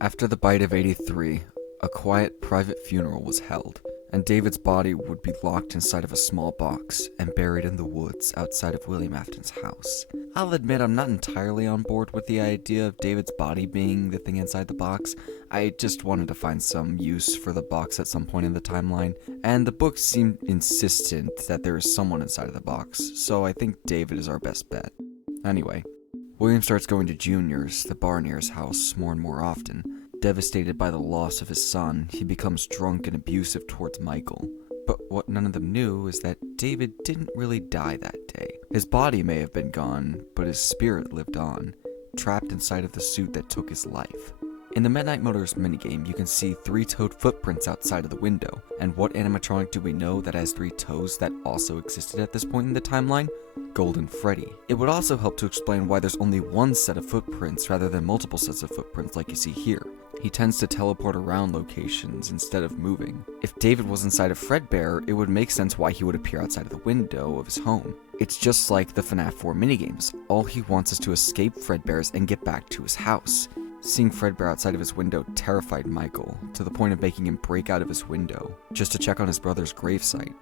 After the bite of 83, a quiet private funeral was held, and David's body would be locked inside of a small box and buried in the woods outside of William Afton's house. I'll admit I'm not entirely on board with the idea of David's body being the thing inside the box. I just wanted to find some use for the box at some point in the timeline, and the book seemed insistent that there is someone inside of the box, so I think David is our best bet. Anyway, William starts going to Junior's, the bar near his house, more and more often. Devastated by the loss of his son, he becomes drunk and abusive towards Michael. But what none of them knew is that David didn't really die that day. His body may have been gone, but his spirit lived on, trapped inside of the suit that took his life. In the Midnight Motors minigame, you can see 3-toed footprints outside of the window, and what animatronic do we know that has 3 toes that also existed at this point in the timeline? Golden Freddy. It would also help to explain why there's only one set of footprints rather than multiple sets of footprints like you see here. He tends to teleport around locations instead of moving. If David was inside of Fredbear, it would make sense why he would appear outside of the window of his home. It's just like the FNAF 4 minigames. All he wants is to escape Fredbear's and get back to his house. Seeing Fredbear outside of his window terrified Michael, to the point of making him break out of his window, just to check on his brother's gravesite.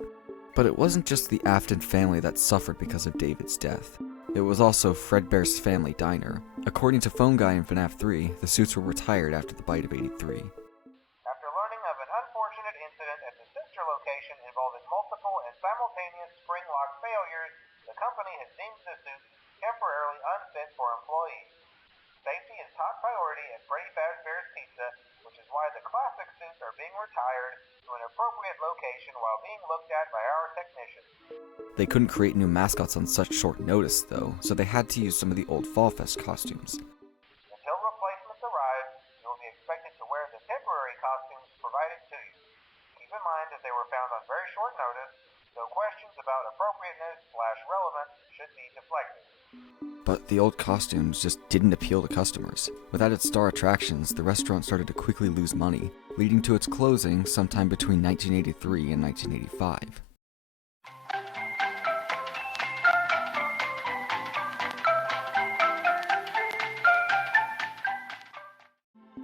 But it wasn't just the Afton family that suffered because of David's death. It was also Fredbear's family diner. According to Phone Guy in FNAF 3, the suits were retired after the bite of 83. After learning of an unfortunate incident at the sister location involving multiple and simultaneous spring lock failures, the company has deemed the suits temporarily unfit for employees. Safety is top priority at Freddy Fazbear's Pizza, which is why the classic suits are being retired to an appropriate location while being looked at by our technicians. They couldn't create new mascots on such short notice, though, so they had to use some of the old Fall Fest costumes. Until replacements arrive, you will be expected to wear the temporary costumes provided to you. Keep in mind that they were found on very short notice, so questions about appropriateness/relevance should be deflected. But the old costumes just didn't appeal to customers. Without its star attractions, the restaurant started to quickly lose money, leading to its closing sometime between 1983 and 1985.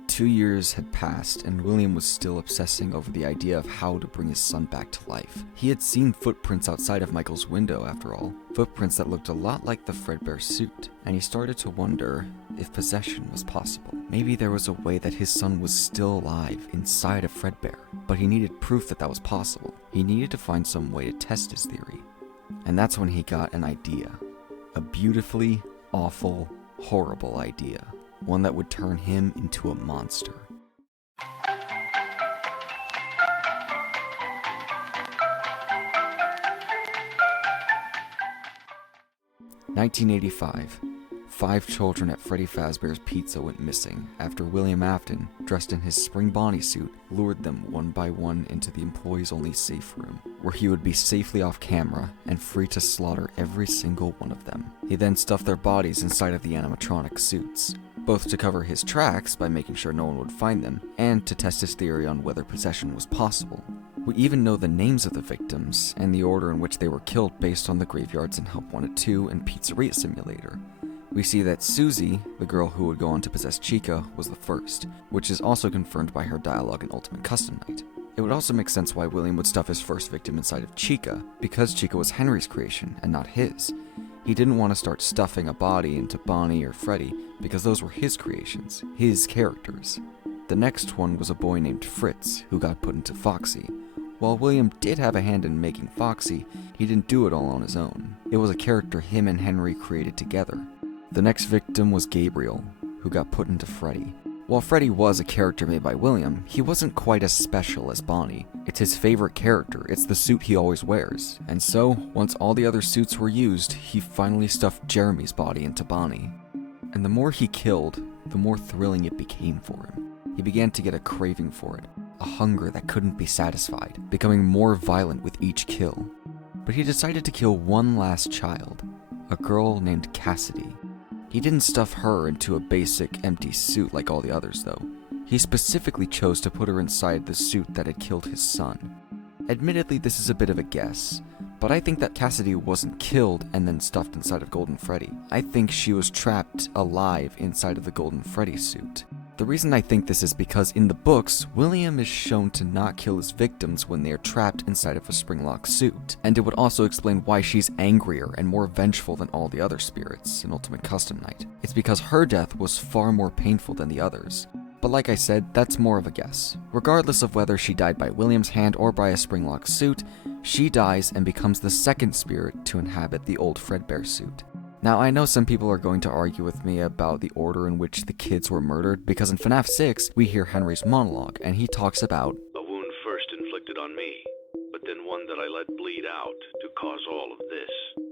2 years had passed, and William was still obsessing over the idea of how to bring his son back to life. He had seen footprints outside of Michael's window, after all, footprints that looked a lot like the Fredbear suit, and he started to wonder if possession was possible. Maybe there was a way that his son was still alive inside of Fredbear, but he needed proof that that was possible. He needed to find some way to test his theory. And that's when he got an idea. A beautifully awful, horrible idea. One that would turn him into a monster. (1985). 5 children at Freddy Fazbear's Pizza went missing after William Afton, dressed in his spring Bonnie suit, lured them one by one into the employees-only safe room, where he would be safely off camera and free to slaughter every single one of them. He then stuffed their bodies inside of the animatronic suits, both to cover his tracks by making sure no one would find them, and to test his theory on whether possession was possible. We even know the names of the victims, and the order in which they were killed based on the graveyards in Help Wanted 2 and Pizzeria Simulator. We see that Susie, the girl who would go on to possess Chica, was the first, which is also confirmed by her dialogue in Ultimate Custom Night. It would also make sense why William would stuff his first victim inside of Chica, because Chica was Henry's creation and not his. He didn't want to start stuffing a body into Bonnie or Freddy, because those were his creations, his characters. The next one was a boy named Fritz, who got put into Foxy. While William did have a hand in making Foxy, he didn't do it all on his own. It was a character him and Henry created together. The next victim was Gabriel, who got put into Freddy. While Freddy was a character made by William, he wasn't quite as special as Bonnie. It's his favorite character, it's the suit he always wears. And so, once all the other suits were used, he finally stuffed Jeremy's body into Bonnie. And the more he killed, the more thrilling it became for him. He began to get a craving for it, a hunger that couldn't be satisfied, becoming more violent with each kill. But he decided to kill one last child, a girl named Cassidy. He didn't stuff her into a basic, empty suit like all the others, though. He specifically chose to put her inside the suit that had killed his son. Admittedly, this is a bit of a guess, but I think that Cassidy wasn't killed and then stuffed inside of Golden Freddy. I think she was trapped alive inside of the Golden Freddy suit. The reason I think this is because in the books, William is shown to not kill his victims when they are trapped inside of a spring-lock suit, and it would also explain why she's angrier and more vengeful than all the other spirits in Ultimate Custom Night. It's because her death was far more painful than the others. But like I said, that's more of a guess. Regardless of whether she died by William's hand or by a spring-lock suit, she dies and becomes the second spirit to inhabit the old Fredbear suit. Now, I know some people are going to argue with me about the order in which the kids were murdered, because in FNAF 6, we hear Henry's monologue, and he talks about a wound first inflicted on me, but then one that I let bleed out to cause all of this.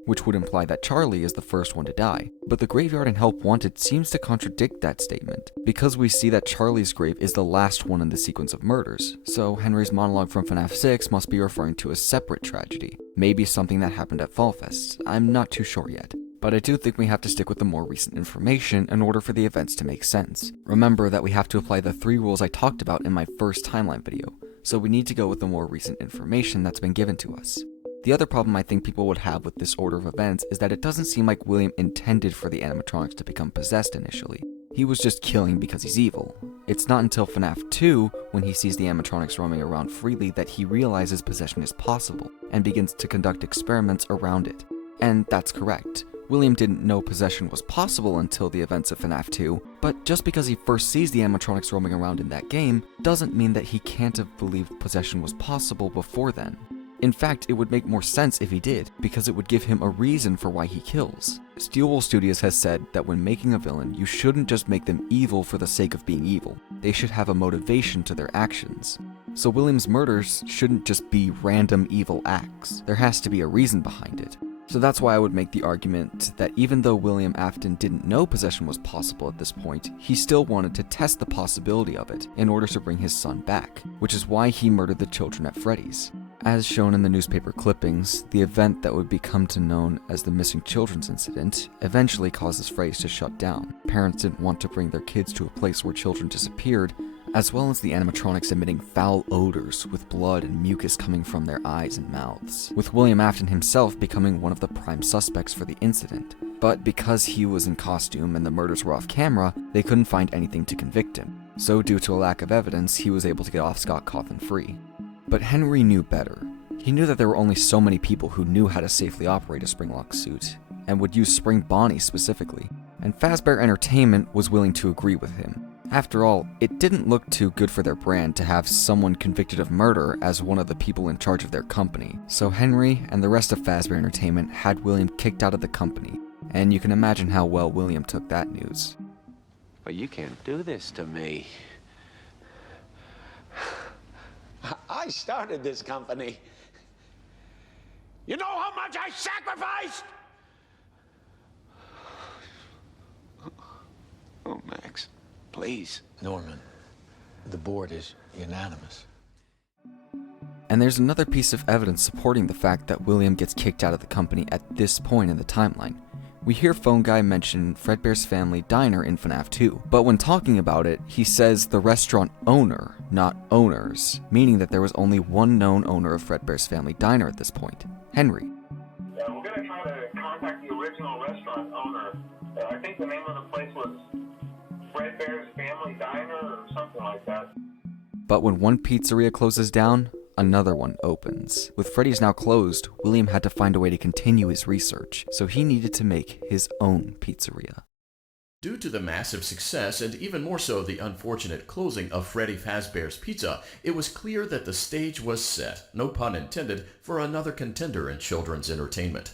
Which would imply that Charlie is the first one to die. But the Graveyard in Help Wanted seems to contradict that statement, because we see that Charlie's grave is the last one in the sequence of murders, so Henry's monologue from FNAF 6 must be referring to a separate tragedy, maybe something that happened at Fall Fest. I'm not too sure yet. But I do think we have to stick with the more recent information in order for the events to make sense. Remember that we have to apply the 3 rules I talked about in my first timeline video, so we need to go with the more recent information that's been given to us. The other problem I think people would have with this order of events is that it doesn't seem like William intended for the animatronics to become possessed initially. He was just killing because he's evil. It's not until FNAF 2, when he sees the animatronics roaming around freely, that he realizes possession is possible, and begins to conduct experiments around it. And that's correct. William didn't know possession was possible until the events of FNAF 2, but just because he first sees the animatronics roaming around in that game, doesn't mean that he can't have believed possession was possible before then. In fact, it would make more sense if he did, because it would give him a reason for why he kills. Steelwool Studios has said that when making a villain, you shouldn't just make them evil for the sake of being evil. They should have a motivation to their actions. So William's murders shouldn't just be random evil acts. There has to be a reason behind it. So that's why I would make the argument that even though William Afton didn't know possession was possible at this point, he still wanted to test the possibility of it in order to bring his son back, which is why he murdered the children at Freddy's. As shown in the newspaper clippings, the event that would become known as the Missing Children's Incident eventually causes Freddy's to shut down. Parents didn't want to bring their kids to a place where children disappeared, as well as the animatronics emitting foul odors with blood and mucus coming from their eyes and mouths, with William Afton himself becoming one of the prime suspects for the incident. But because he was in costume and the murders were off camera, they couldn't find anything to convict him. So due to a lack of evidence, he was able to get off scot-coffin free. But Henry knew better. He knew that there were only so many people who knew how to safely operate a spring-lock suit, and would use spring Bonnie specifically, and Fazbear Entertainment was willing to agree with him. After all, it didn't look too good for their brand to have someone convicted of murder as one of the people in charge of their company, so Henry and the rest of Fazbear Entertainment had William kicked out of the company, and you can imagine how well William took that news. But you can't do this to me. I started this company. You know how much I sacrificed? Oh, Max, please. Norman, the board is unanimous. And there's another piece of evidence supporting the fact that William gets kicked out of the company at this point in the timeline. We hear Phone Guy mention Fredbear's Family Diner in FNAF 2, but when talking about it, he says the restaurant owner, not owners, meaning that there was only one known owner of Fredbear's Family Diner at this point, Henry. Yeah, we're going to try to contact the original restaurant owner. I think the name of the place was Fredbear's Family Diner or something like that. But when one pizzeria closes down, another one opens. With Freddy's now closed, William had to find a way to continue his research, so he needed to make his own pizzeria. Due to the massive success, and even more so the unfortunate closing of Freddy Fazbear's Pizza, it was clear that the stage was set, no pun intended, for another contender in children's entertainment.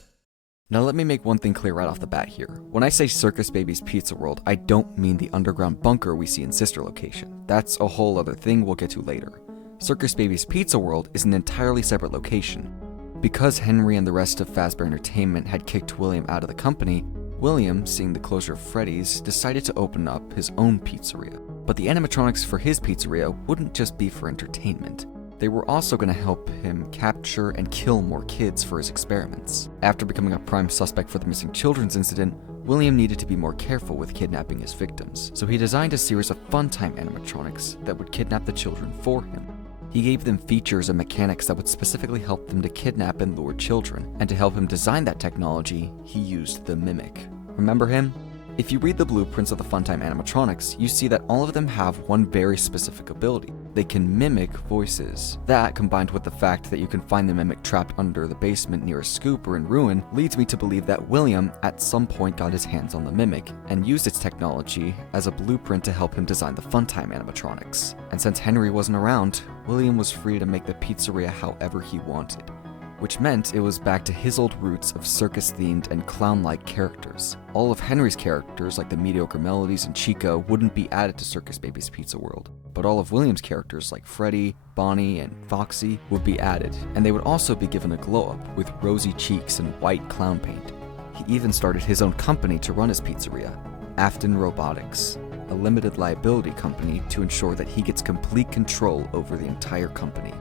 Now let me make one thing clear right off the bat here. When I say Circus Baby's Pizza World, I don't mean the underground bunker we see in Sister Location. That's a whole other thing we'll get to later. Circus Baby's Pizza World is an entirely separate location. Because Henry and the rest of Fazbear Entertainment had kicked William out of the company, William, seeing the closure of Freddy's, decided to open up his own pizzeria. But the animatronics for his pizzeria wouldn't just be for entertainment. They were also going to help him capture and kill more kids for his experiments. After becoming a prime suspect for the Missing Children's Incident, William needed to be more careful with kidnapping his victims, so he designed a series of fun-time animatronics that would kidnap the children for him. He gave them features and mechanics that would specifically help them to kidnap and lure children, and to help him design that technology, he used the Mimic. Remember him? If you read the blueprints of the Funtime animatronics, you see that all of them have one very specific ability. They can mimic voices. That, combined with the fact that you can find the mimic trapped under the basement near a scoop or in ruin, leads me to believe that William at some point got his hands on the mimic and used its technology as a blueprint to help him design the Funtime animatronics. And since Henry wasn't around, William was free to make the pizzeria however he wanted, which meant it was back to his old roots of circus-themed and clown-like characters. All of Henry's characters, like the mediocre Melodies and Chico, wouldn't be added to Circus Baby's Pizza World, but all of William's characters, like Freddy, Bonnie, and Foxy, would be added, and they would also be given a glow-up with rosy cheeks and white clown paint. He even started his own company to run his pizzeria, Afton Robotics, a limited liability company to ensure that he gets complete control over the entire company.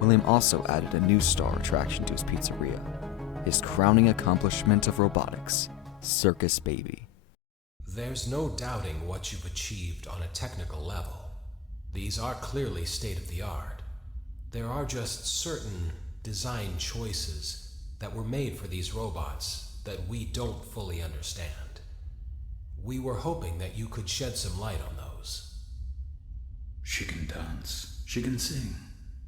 William also added a new star attraction to his pizzeria, his crowning accomplishment of robotics, Circus Baby. There's no doubting what you've achieved on a technical level. These are clearly state-of-the-art. There are just certain design choices that were made for these robots that we don't fully understand. We were hoping that you could shed some light on those. She can dance. She can sing.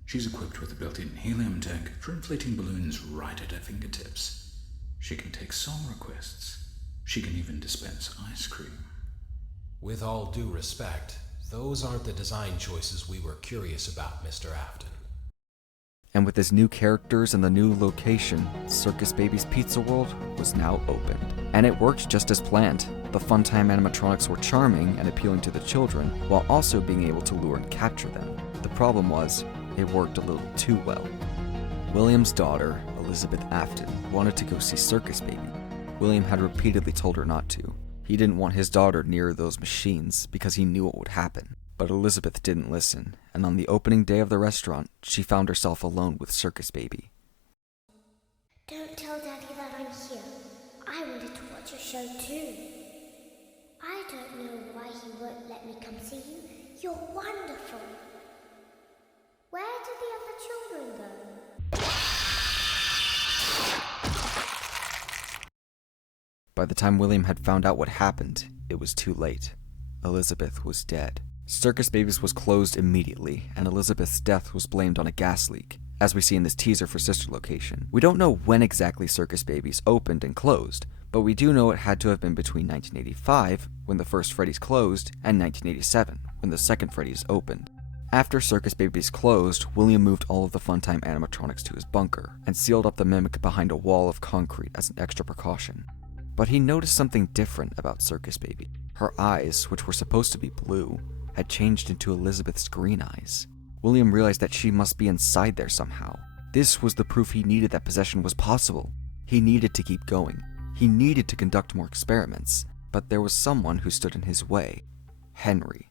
She's equipped with a built-in helium tank for inflating balloons right at her fingertips. She can take song requests. She can even dispense ice cream. With all due respect, those aren't the design choices we were curious about, Mr. Afton. And with his new characters and the new location, Circus Baby's Pizza World was now opened. And it worked just as planned. The Funtime animatronics were charming and appealing to the children, while also being able to lure and capture them. The problem was, it worked a little too well. William's daughter, Elizabeth Afton, wanted to go see Circus Baby. William had repeatedly told her not to. He didn't want his daughter near those machines because he knew what would happen. But Elizabeth didn't listen, and on the opening day of the restaurant, she found herself alone with Circus Baby. Don't tell Daddy that I'm here. I wanted to watch your show too. I don't know why he won't let me come see you. You're wonderful. Where did the other children go? By the time William had found out what happened, it was too late. Elizabeth was dead. Circus Babies was closed immediately, and Elizabeth's death was blamed on a gas leak, as we see in this teaser for Sister Location. We don't know when exactly Circus Babies opened and closed, but we do know it had to have been between 1985, when the first Freddy's closed, and 1987, when the second Freddy's opened. After Circus Babies closed, William moved all of the Funtime animatronics to his bunker, and sealed up the mimic behind a wall of concrete as an extra precaution. But he noticed something different about Circus Baby. Her eyes, which were supposed to be blue, had changed into Elizabeth's green eyes. William realized that she must be inside there somehow. This was the proof he needed that possession was possible. He needed to keep going. He needed to conduct more experiments. But there was someone who stood in his way. Henry.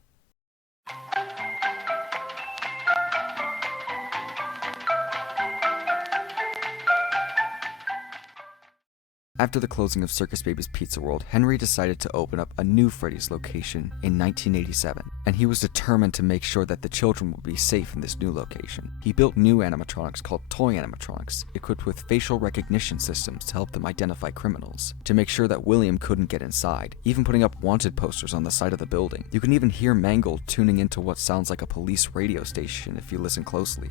After the closing of Circus Baby's Pizza World, Henry decided to open up a new Freddy's location in 1987, and he was determined to make sure that the children would be safe in this new location. He built new animatronics called toy animatronics, equipped with facial recognition systems to help them identify criminals, to make sure that William couldn't get inside, even putting up wanted posters on the side of the building. You can even hear Mangle tuning into what sounds like a police radio station if you listen closely.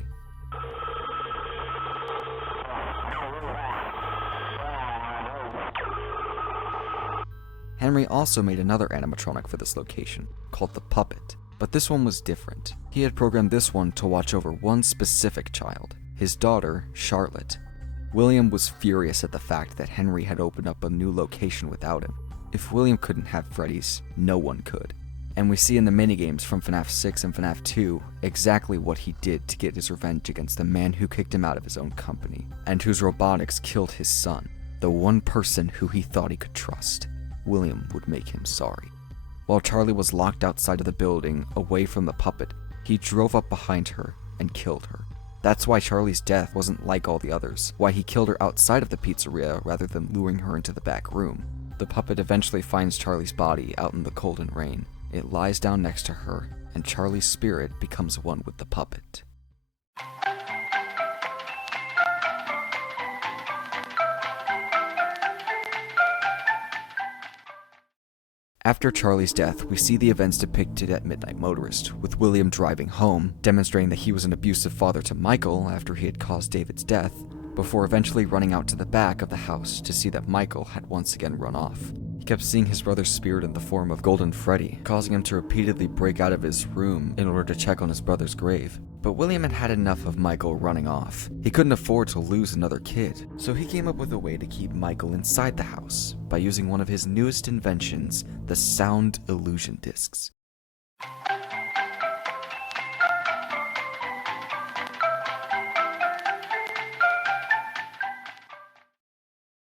Henry also made another animatronic for this location, called the Puppet, but this one was different. He had programmed this one to watch over one specific child, his daughter, Charlotte. William was furious at the fact that Henry had opened up a new location without him. If William couldn't have Freddy's, no one could. And we see in the minigames from FNAF 6 and FNAF 2 exactly what he did to get his revenge against the man who kicked him out of his own company, and whose robotics killed his son, the one person who he thought he could trust. William would make him sorry. While Charlie was locked outside of the building, away from the puppet, he drove up behind her and killed her. That's why Charlie's death wasn't like all the others, why he killed her outside of the pizzeria rather than luring her into the back room. The puppet eventually finds Charlie's body out in the cold and rain. It lies down next to her, and Charlie's spirit becomes one with the puppet. After Charlie's death, we see the events depicted at Midnight Motorist, with William driving home, demonstrating that he was an abusive father to Michael after he had caused David's death, before eventually running out to the back of the house to see that Michael had once again run off. He kept seeing his brother's spirit in the form of Golden Freddy, causing him to repeatedly break out of his room in order to check on his brother's grave. But William had had enough of Michael running off. He couldn't afford to lose another kid, so he came up with a way to keep Michael inside the house by using one of his newest inventions, the sound illusion discs.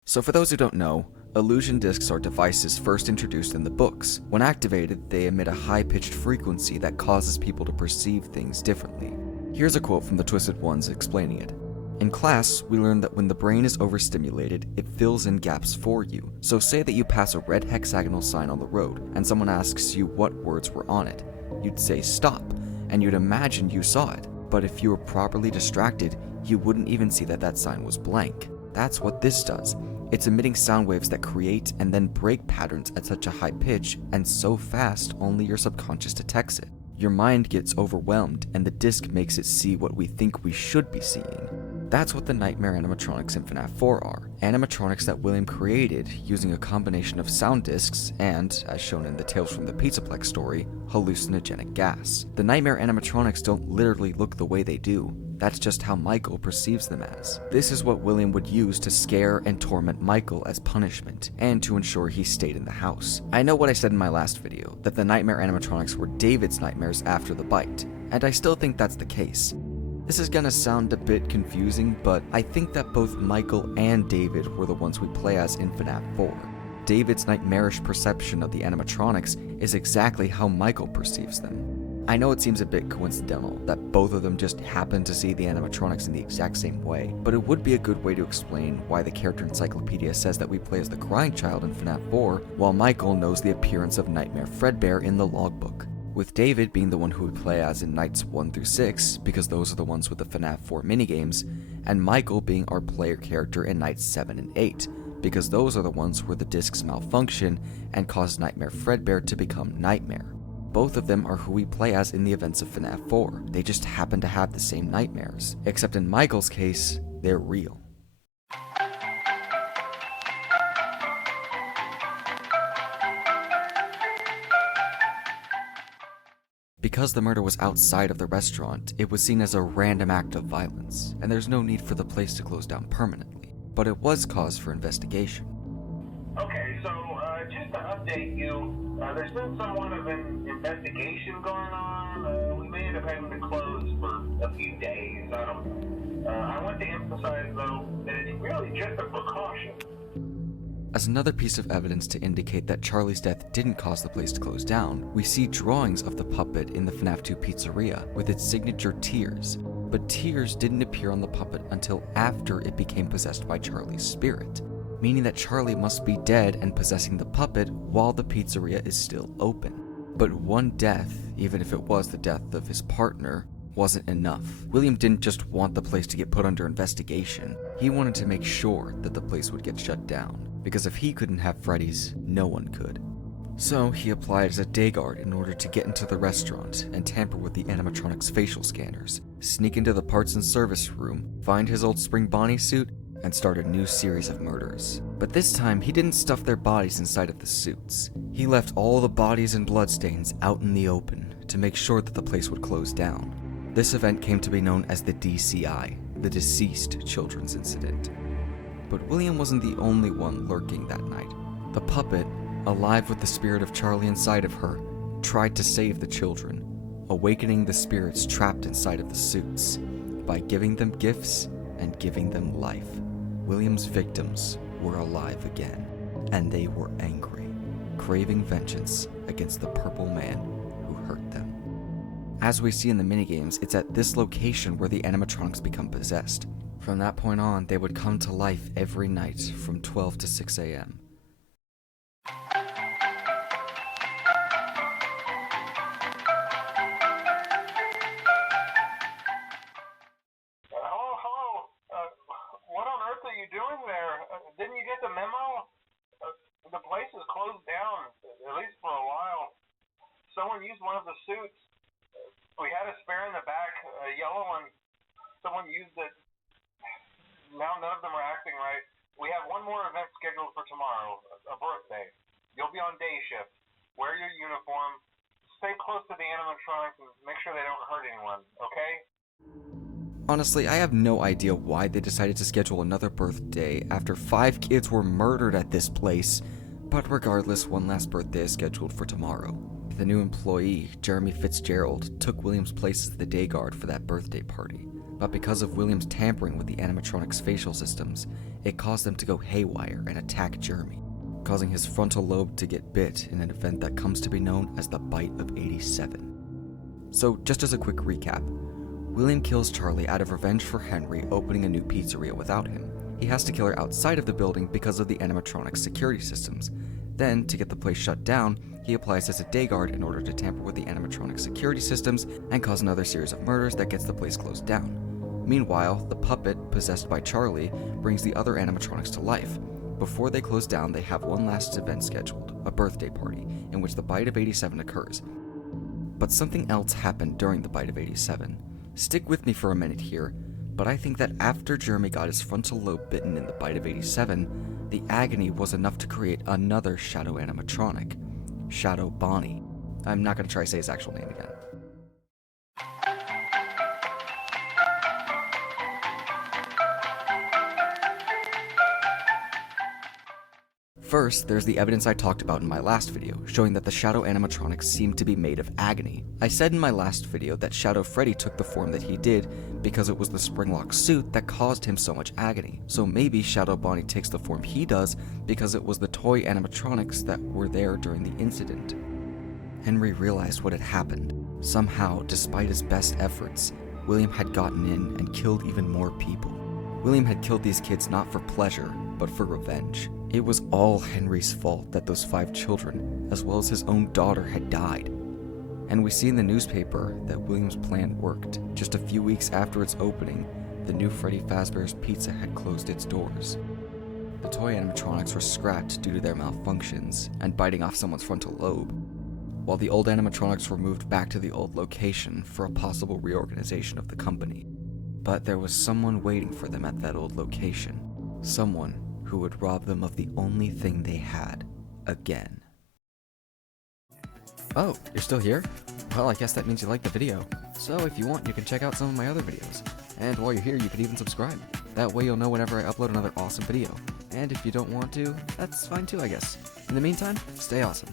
So for those who don't know, illusion discs are devices first introduced in the books. When activated, they emit a high-pitched frequency that causes people to perceive things differently. Here's a quote from the Twisted Ones explaining it. In class, we learned that when the brain is overstimulated, it fills in gaps for you. So say that you pass a red hexagonal sign on the road, and someone asks you what words were on it. You'd say stop, and you'd imagine you saw it. But if you were properly distracted, you wouldn't even see that that sign was blank. That's what this does. It's emitting sound waves that create and then break patterns at such a high pitch and so fast only your subconscious detects it. Your mind gets overwhelmed and the disc makes it see what we think we should be seeing. That's what the nightmare animatronics in FNAF 4 are. Animatronics that William created using a combination of sound discs and, as shown in the Tales from the Pizzaplex story, hallucinogenic gas. The nightmare animatronics don't literally look the way they do. That's just how Michael perceives them as. This is what William would use to scare and torment Michael as punishment, and to ensure he stayed in the house. I know what I said in my last video, that the nightmare animatronics were David's nightmares after the bite, and I still think that's the case. This is gonna sound a bit confusing, but I think that both Michael and David were the ones we play as in FNAF 4. David's nightmarish perception of the animatronics is exactly how Michael perceives them. I know it seems a bit coincidental that both of them just happen to see the animatronics in the exact same way, but it would be a good way to explain why the character encyclopedia says that we play as the crying child in FNAF 4, while Michael knows the appearance of Nightmare Fredbear in the logbook. With David being the one who would play as in nights 1 through 6, because those are the ones with the FNAF 4 minigames, and Michael being our player character in nights 7 and 8, because those are the ones where the discs malfunction and cause Nightmare Fredbear to become Nightmare. Both of them are who we play as in the events of FNAF 4. They just happen to have the same nightmares, except in Michael's case, they're real. Because the murder was outside of the restaurant, it was seen as a random act of violence, and there's no need for the place to close down permanently. But it was cause for investigation. Okay, so just to update you, there's been somewhat of an investigation going on. We may end up having to close for a few days. I don't know. I want to emphasize, though, that it's really just a precaution. As another piece of evidence to indicate that Charlie's death didn't cause the place to close down, we see drawings of the puppet in the FNAF 2 pizzeria with its signature tears. But tears didn't appear on the puppet until after it became possessed by Charlie's spirit, meaning that Charlie must be dead and possessing the puppet while the pizzeria is still open. But one death, even if it was the death of his partner, wasn't enough. William didn't just want the place to get put under investigation, he wanted to make sure that the place would get shut down, because if he couldn't have Freddy's, no one could. So he applied as a day guard in order to get into the restaurant and tamper with the animatronics' facial scanners, sneak into the parts and service room, find his old spring Bonnie suit, and start a new series of murders. But this time, he didn't stuff their bodies inside of the suits. He left all the bodies and bloodstains out in the open to make sure that the place would close down. This event came to be known as the DCI, the Deceased Children's Incident. But William wasn't the only one lurking that night. The puppet, alive with the spirit of Charlie inside of her, tried to save the children, awakening the spirits trapped inside of the suits by giving them gifts and giving them life. William's victims were alive again, and they were angry, craving vengeance against the purple man who hurt them. As we see in the minigames, it's at this location where the animatronics become possessed. From that point on, they would come to life every night from 12 to 6 a.m. Hello? What on earth are you doing there? Didn't you get the memo? The place is closed down, at least for a used one of the suits. We had a spare in the back, a yellow one. Someone used it. Now none of them are acting right. We have one more event scheduled for tomorrow, a birthday. You'll be on day shift. Wear your uniform. Stay close to the animatronics and make sure they don't hurt anyone, okay? Honestly, I have no idea why they decided to schedule another birthday after 5 kids were murdered at this place. But regardless, one last birthday is scheduled for tomorrow. The new employee, Jeremy Fitzgerald, took William's place as the day guard for that birthday party. But because of William's tampering with the animatronics' facial systems, it caused them to go haywire and attack Jeremy, causing his frontal lobe to get bit in an event that comes to be known as the Bite of 87. So, just as a quick recap, William kills Charlie out of revenge for Henry opening a new pizzeria without him. He has to kill her outside of the building because of the animatronics security systems. Then, to get the place shut down, he applies as a day guard in order to tamper with the animatronic security systems and cause another series of murders that gets the place closed down. Meanwhile, the puppet, possessed by Charlie, brings the other animatronics to life. Before they close down, they have one last event scheduled, a birthday party, in which the Bite of 87 occurs. But something else happened during the Bite of 87. Stick with me for a minute here, but I think that after Jeremy got his frontal lobe bitten in the Bite of 87, the agony was enough to create another shadow animatronic, Shadow Bonnie. I'm not going to try to say his actual name again. First, there's the evidence I talked about in my last video, showing that the shadow animatronics seem to be made of agony. I said in my last video that Shadow Freddy took the form that he did because it was the spring-lock suit that caused him so much agony. So maybe Shadow Bonnie takes the form he does because it was the toy animatronics that were there during the incident. Henry realized what had happened. Somehow, despite his best efforts, William had gotten in and killed even more people. William had killed these kids not for pleasure, but for revenge. It was all Henry's fault that those 5 children, as well as his own daughter, had died. And we see in the newspaper that William's plan worked. Just a few weeks after its opening, the new Freddy Fazbear's Pizza had closed its doors. The toy animatronics were scrapped due to their malfunctions and biting off someone's frontal lobe, while the old animatronics were moved back to the old location for a possible reorganization of the company. But there was someone waiting for them at that old location. Someone who would rob them of the only thing they had, again. Oh, you're still here? Well, I guess that means you liked the video. So if you want, you can check out some of my other videos. And while you're here, you can even subscribe. That way you'll know whenever I upload another awesome video. And if you don't want to, that's fine too, I guess. In the meantime, stay awesome.